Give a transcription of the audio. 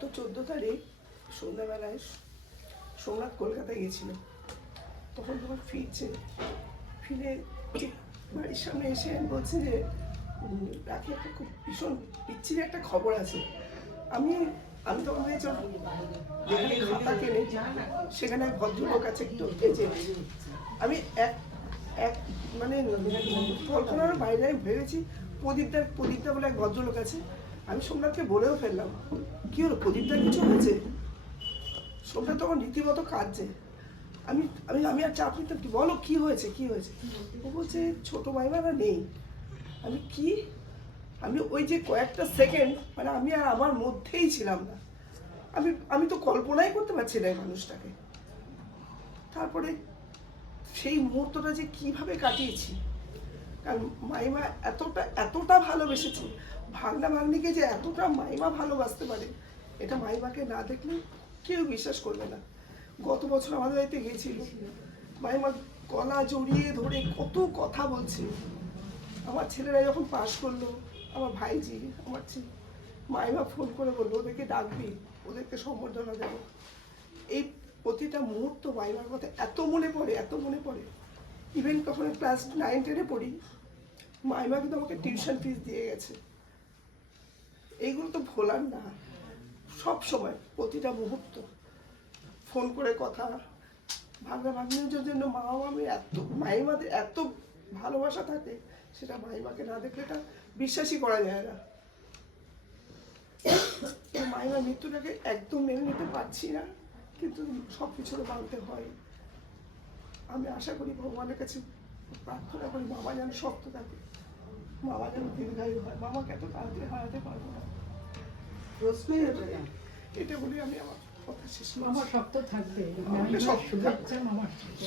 গত 14 তারিখ সন্ধ্যাবেলায় সোমনাথ কলকাতায় গেছিল। তখন ফিরছে, ফিরে বাড়ির সামনে এসে বলছে যে রাখি একটা খুব ভীষণ বিচ্ছিরি একটা খবর আছে। আমি আমি তখন ভেবেছিলাম যেখানে খাতা কেনে সেখানে এক ভদ্রলোক আছে একটু এজেন্ট। আমি এক এক মানে কল্পনার বাইরে আমি ভেবেছি প্রদীপদা বলে এক ভদ্রলোক আছে। আমি সোমনাথকে বলেও ফেললাম, কি হলো প্রদীপদার কিছু হয়েছে? সোমনাথ তখন রীতিমতো কাঁদছে। আমি আমি আমি আর চাপ নিতাম, কি বলো কি হয়েছে কি হয়েছে? ও বলছে ছোটো মাইমারা নেই। আমি কি, আমি ওই যে কয়েকটা সেকেন্ড মানে আমি আর আমার মধ্যেই ছিলাম না। আমি আমি তো কল্পনাই করতে পারছি না এই মানুষটাকে। তারপরে সেই মুহূর্তটা যে কিভাবে কাটিয়েছি, কারণ মাইমা এতটা ভালোবেসেছে। ভাগনা ভাগ্নিকে যে এতটা মাইমা ভালোবাসতে পারে, এটা মাইমাকে না দেখলে কেউ বিশ্বাস করবে না। গত বছর আমাদের বাড়িতে গিয়েছিল, মাইমা গলা জড়িয়ে ধরে কত কথা বলছে। আমার ছেলেরা যখন পাশ করলো, আমার ভাইজি আমার মাইমা ফোন করে বললো ওদেরকে ডাকবি, ওদেরকে সম্বর্ধনা দেবো। এই প্রতিটা মুহূর্ত মাইমার কথা এত মনে পড়ে। ইভেন তখন ক্লাস 9-10-এ পড়ি, মাইমা কিন্তু আমাকে টিউশন ফিস দিয়ে গেছে। এইগুলো তো ভোলার না। সব সময় প্রতিটা মুহূর্ত ফোন করে কথা। ভাগনা ভাগ্নির জন্য মা মামি এত মাইমাদের এত ভালোবাসা থাকে, সেটা মাইমাকে না দেখলে এটা বিশ্বাসই করা যায় না। মাইমার মৃত্যুটাকে একদম মেনে নিতে পারছি না, কিন্তু সব কিছু মানতে হয়। আমি আশা করি ভগবানের কাছে প্রার্থনা করি মামা যেন শক্ত থাকে, মামা যেন দীর্ঘায়ু হয়। মামাকে এত তাড়াতাড়ি হারাতে পারবো না, প্রশ্নই ওঠে না। এটা বলি আমি আমার কথা শেষ করছি। মামা শক্ত থাকবে, আমাকে শক্ত থাকবে। মামা শক্ত